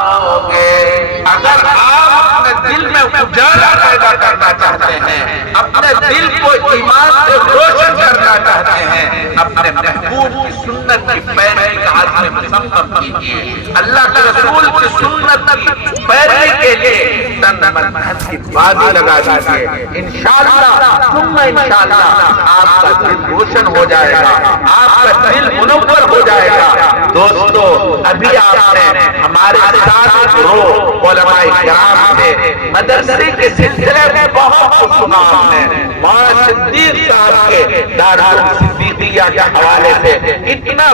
اگر آپ اپنے دل میں اجالا پیدا کرنا چاہتے ہیں، اپنے دل کو ایمان سے روشن کرنا چاہتے ہیں، اپنے محبوب کی سنت کی پیروی کا عزم مصمم کیجیے۔ اللہ کے رسول کی سنت کی پیروی کے لیے تن من دھن کی بازی لگا دیجیے۔ انشاءاللہ ثم انشاءاللہ آپ کا دل روشن ہو جائے گا، آپ کا دل منور ہو جائے گا۔ دوستو، ابھی آپ نے ہمارے ساتھ علماء کرام سے مدرسے کے سلسلے میں بہت کچھ سنا ہم نے۔ مولانا صدیق صاحب کے دارالعلوم صدیقیہ کے حوالے سے اتنا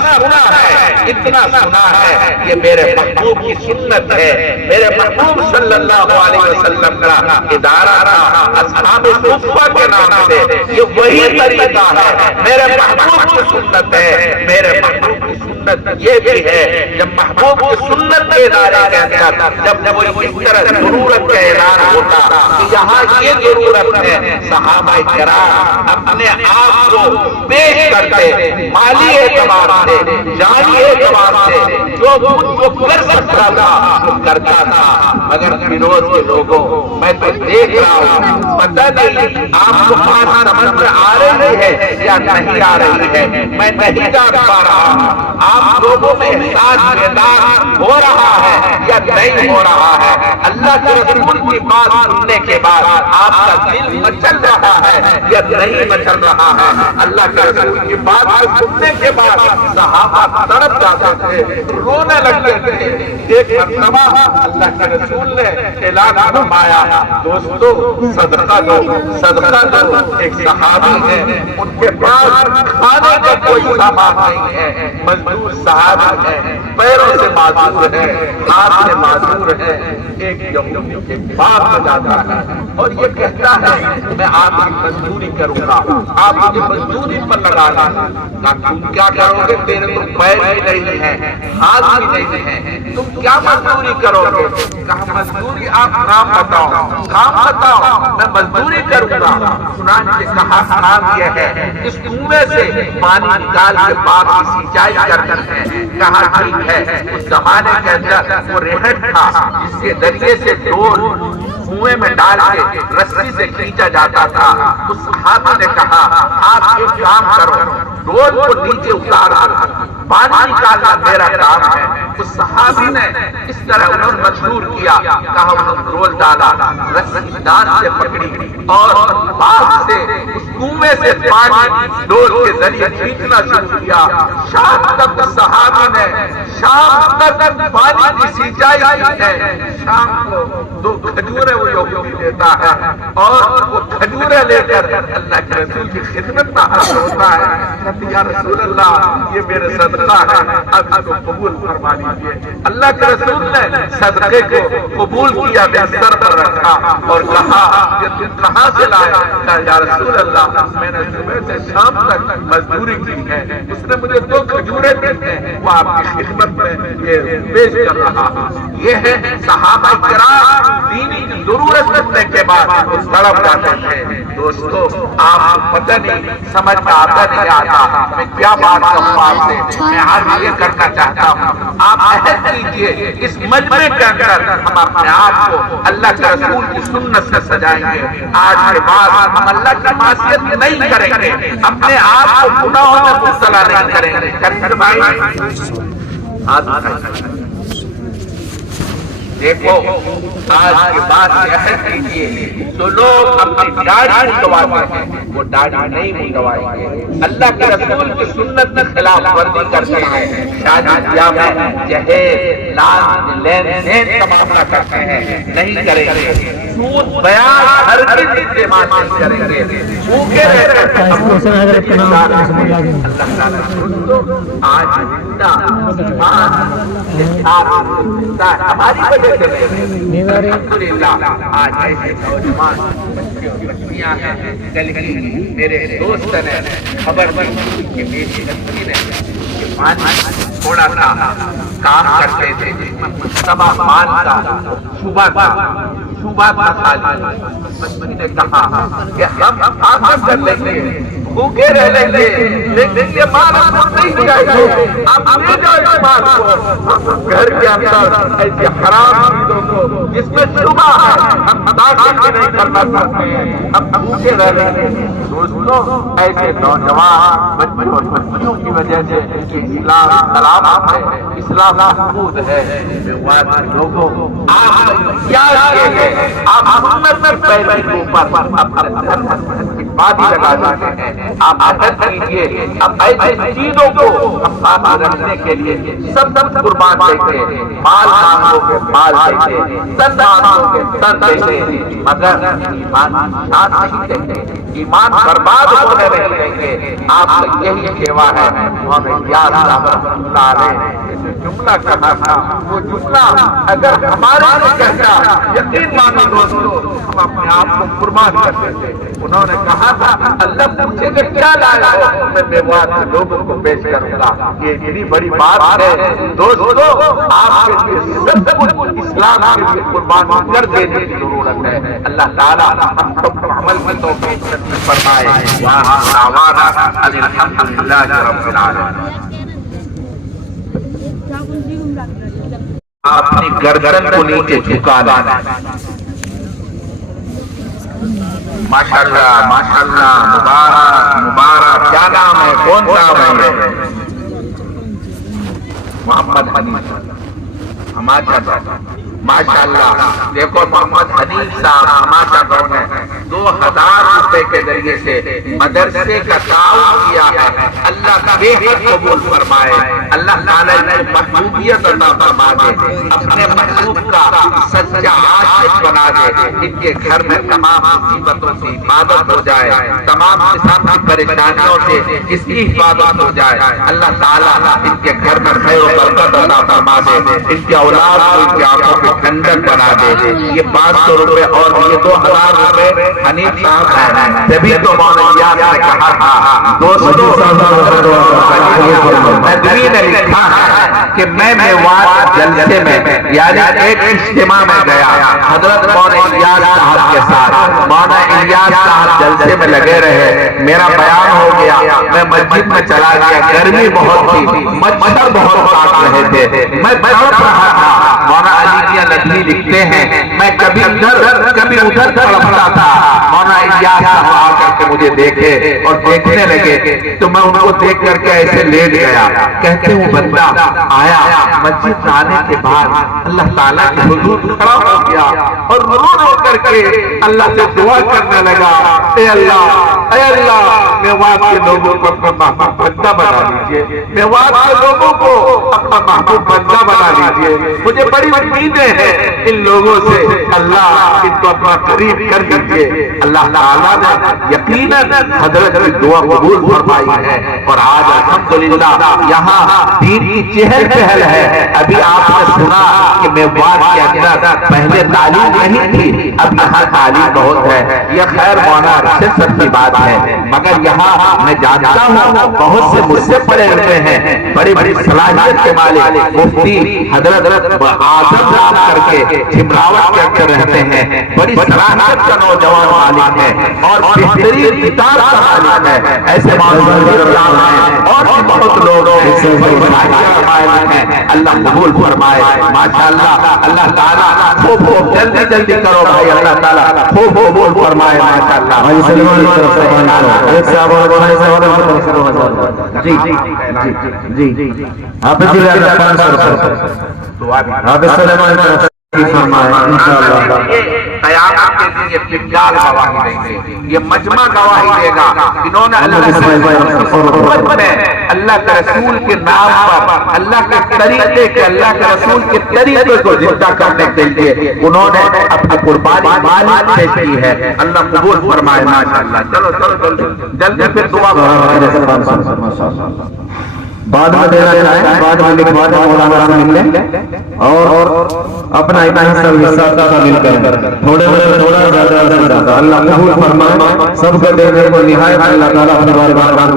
سنا ہے، یہ میرے محبوب کی سنت ہے، میرے محبوب صلی اللہ علیہ وسلم کا ادارہ تھا اصحاب صفہ کے نام سے، یہ وہی طریقہ ہے، میرے محبوب کی سنت ہے۔ میرے محبوب کی سنت یہ بھی ہے، جب محبوب کی سنت کے ادارے کے اندر جب کوئی اس طرح ضرورت کا اعلان ہوتا کہ یہاں یہ ضرورت ہے، صحابہ کرام اپنے آپ کو پیش کرتے، مالی اعتبار سے، جانی اعتبار سے جو خود کو کر سکتا تھا وہ کرتا تھا۔ مگر فیروز کے لوگوں، میں تو دیکھ رہا ہوں، پتہ نہیں آپ کو بات سمجھ میں آ رہی ہے یا نہیں آ رہی ہے، میں نہیں جان پا رہا ہوں آپ لوگوں میں احساس بیدار ہو رہا ہے یا نہیں ہو رہا ہے۔ اللہ کے رسول کی بات سننے کے بعد آپ کا دل مچل رہا ہے یا نہیں مچل رہا ہے؟ اللہ کے رسول کی بات سننے کے بعد صحابہ تڑپ جاتے تھے، رونے لگتے تھے۔ ایک مرتبہ اللہ کے رسول نے اعلان فرمایا، دوستو صدقہ دو، صدقہ دو۔ ایک صحابی ہے، ان کے پاس کھانے کا کوئی سامان نہیں ہے، مزدور صحابی ہے، پیروں سے معذور ہے، ہاتھ سے معذور ہے۔ ایک یہودی کے باپ میں جاتا ہے اور یہ کہتا ہے میں آپ کی مزدوری کروں گا، آپ مجھے مزدوری پر لگا لانا۔ تم کیا کرو گے؟ تیرے تو پیر بھی نہیں ہے، ہاتھ بھی نہیں ہے، تم کیا مزدوری کرو گے؟ کہا مزدوری آپ کام بتاؤ، کام بتاؤ، میں مزدوری کروں گا۔ چنانچہ کہا کام یہ ہے اس کنویں سے پانی نکال کے باغ کی سینچائی کرتے ہیں۔ کہا ٹھیک ہے۔ اس زمانے کے اندر وہ ریہٹ تھا جس کے ذریعے سے ڈور کنویں میں ڈال کے رسی سے کھینچا جاتا تھا۔ اس صحابی نے کہا آپ ایک کام کرو، ڈور کو نیچے اتار دو، پانی نکالنا میرا کام ہے۔ اس صحابی نے اس طرح انہیں مجبور کیا، کہا انہوں نے ڈور ڈالا، رسی دان سے پکڑی اور باغ سے اس کنویں سے پانی ڈور کے ذریعے کھینچنا شروع کیا۔ شام تک صحابی نے تک پانی کی سینچائی کی ہے۔ شام کو 2 کھجوریں وہ یہودی دیتا ہے اور وہ کھجوریں لے کر اللہ کے رسول کی خدمت میں حاضر ہوتا ہے۔ کہتے یا رسول اللہ یہ میرے صدقہ ہے، اب اس کو قبول فرما لیجیے۔ اللہ کے رسول نے صدقے کو قبول کیا، بستر پر رکھا اور کہا کہ تم کہاں سے لائے؟ کہا یا رسول اللہ میں نے صبح سے شام تک مزدوری کی ہے، اس نے مجھے 2 کھجوریں دی ہیں، وہ آپ کی خدمت میں یہ پیش کر رہا۔ یہ ہے صحابہ کرام دینی کی ضرورت سننے کے بعد وہ تڑپ جاتے تھے۔ دوستو آپ کو پتہ نہیں سمجھ میں آتا نہیں آتا میں کیا بات کہوں آپ سے۔ میں آج یہ کرنا چاہتا ہوں آپ عہد کیجئے اس مجمع کے اندر ہم اپنے آپ کو اللہ کے رسول کی سنت سے سجائیں گے۔ آج کے بعد ہم اللہ کی معصیت نہیں کریں گے، اپنے آپ کو گناہوں میں مبتلا نہیں کریں گے۔ دیکھو آج کے بعد عہد کیجئے جو لوگ اپنی داڑھی منڈواتے ہیں وہ داڑھی نہیں منڈوائیں گے، اللہ کے رسول کی سنت کی خلاف ورزی کرتے ہیں، شادی بیاہ میں جہیز لان لین دین کا معاملہ کرتے ہیں، نہیں کریں گے، سود بیان ہرگز استعمال نہیں کریں گے، بھوکے رہتے ہیں۔ اللہ تعالیٰ آج زندہ ایمان کے ساتھ زندہ ہماری وجہ سے الحمدللہ آج ایسے نوجوان بچے اور بچیاں ہیں۔ کل ہی میرے دوست نے خبر دی کہ میری بچی نے پانی تھوڑا سا کام کرتے تھے جس میں مشتبہ مان کا شبہ تھا خالی، بچی نے کہا کہ ہم آسان کر لیں گے، भूखे रह लेंगे, लेकिन ये माल हमको नहीं चाहिए। आप ले जाओ इस माल को घर के अंदर, ऐसे हराम चीजों को जिसमें शुबा है हम दाखिल भी नहीं करना चाहते हैं, हम भूखे रह लेंगे। दोस्तों, ऐसे नौजवान बच्चों और बच्चियों की वजह से इस्लाम सलामत है, इस्लाम महफूज है। लोगों आप क्या किए गए, आप सुन्नत में पैदल के ऊपर अपने धर्म की बाजी लगा देते हैं। आप अहद कीजिए, अब ऐसी चीजों को अपना रखने के लिए सब कुर्बान देंगे, माल मांगोगे माल देंगे, तन मांगोगे तन देंगे, मगर ईमान शान नहीं देंगे, ईमान बर्बाद होने नहीं देंगे। आप यही सेवा है। हमें याद जुमला कहा था, वो जुमला अगर हमारे लिए कहता, यकीन मानो दोस्तों, हम अपने आप को कुर्बान कर देते। उन्होंने कहा था, अल्लाह पूछेगा क्या लाया हो, मैं मेवात के लोगों को पेश करूंगा। ये इतनी बड़ी बात है दोस्तों, आपके लिए सब कुछ इस्लाम के लिए कुर्बान कर देने की जरूरत है। अल्लाह ताला हम सबको अमल की तौफीक फरमाए। अल्हम्दुलिल्लाह रब्बिल आलमीन। अपनी गर्दन को नीचे झुका लेना। माशाअल्लाह माशाअल्लाह, मुबारक मुबारक। क्या नाम है, कौन नाम है? मोहम्मद हनीफ हमाचा। माशाअल्लाह, देखो मोहम्मद हनीफ साहब हमाचा गाँव में 2000 रुपए के जरिए से मदरसे का ताउन किया है। अल्लाह बेहद कबूल फरमाए, अल्लाह ताला इन्हें महबूबियत अता फरमा दे, अपने महबूब का सच्चा आशिक बना दे। इनके घर में तमाम मुसीबतों से हिफाजत हो जाए, तमाम किस्म की परेशानियों से इसकी हिफाजत हो जाए। अल्लाह ताला इनके घर में खैर और बरकत अता फरमा दे, इनकी औलाद को इनकी आंखों की ठंडक बना दे। ये 500 रुपए और ये 2000 रुपए हनीफ साहब हैं। तभी तो मौलाना ने कहा था दोस्तों, नदवी ने लिखा है कि मैं मेवात जलसे में यानी एक इज्तिमा में गया, हजरत मौलाना इलियास साहब के साथ। मौलाना इलियास साहब जलसे में लगे रहे, मेरा बयान हो गया, मैं मस्जिद में चला गया। गर्मी बहुत थी, मच्छर बहुत काट रहे थे, मैं तड़प रहा था। मौलाना अली नदवी लिखते हैं, मैं कभी इधर कभी उधर तड़पता था। मौलाना इलियास साहब आकर के मुझे देखे और देखने लगे, तो मैं उनको देख करके ऐसे लेट गया। कहते वो बंदा आया, मस्जिद आने के बाद अल्लाह ताला के हुजूर खड़ा हो गया और रो रो करके अल्लाह से दुआ करने लगा, ए अल्लाह, मेवात के लोगों को अपना महबूब बंदा बना लीजिए, मेवात के लोगों को अपना महबूब बंदा बना लीजिए। मुझे बड़ी उम्मीदें हैं इन लोगों से, अल्लाह इनको अपना करीब कर दीजिए। अल्लाह ताला ने यकीनन हजरत की दुआ कबूल फरमाई है और आज अल्हम्दुलिल्लाह यहाँ दीन की चहल पहल है। अभी आपने सुना कि मेवात के अंदर पहले तालीम नहीं थी, अब यहाँ तालीम बहुत है। यह खैर मौना अच्छे सब की बात है, मगर यहाँ मैं जानता हूँ बहुत से मुझसे पढ़े हुए हैं, बड़ी बड़ी सलाहियत के मालिक मुफ्ती हजरत आजम नाम करके छिमरावट के अंदर रहते हैं, बड़ी सलाहियत का नौजवान मालिक है और बेहतरीन किताब का मालिक है। ऐसे मालिक और भी बहुत लोग हैं, अल्लाह कबूल फरमाए। माशाअल्लाह, अल्लाह ताला खूब खूब जल्दी जल्दी करो भाई, अल्लाह ताला खूब कबूल फरमाए। माशाअल्लाह जी जी जी जी आप क़यामत के दिन ये पिंडाल गवाही देंगे, ये मजमा गवाही देगा। इन्होंने अल्लाह के रसूल के नाम पर, अल्लाह के तरीके के, अल्लाह के रसूल के तरीके को जिंदा करने के लिए उन्होंने अपनी कुर्बानी माल पेश की है। अल्लाह कबूल फरमाए। माशाअल्लाह, चलो चलो जल्दी फिर दुआ बाद में देना चाहें, बाद में लिखवा दें, मौलाना से मिल लें और अपना हिस्सा मिलकर थोड़े थोड़ा ज्यादा अल्लाह कबूल फरमाए। सबको देने को निहायत अल्लाह ताला अपने बार बार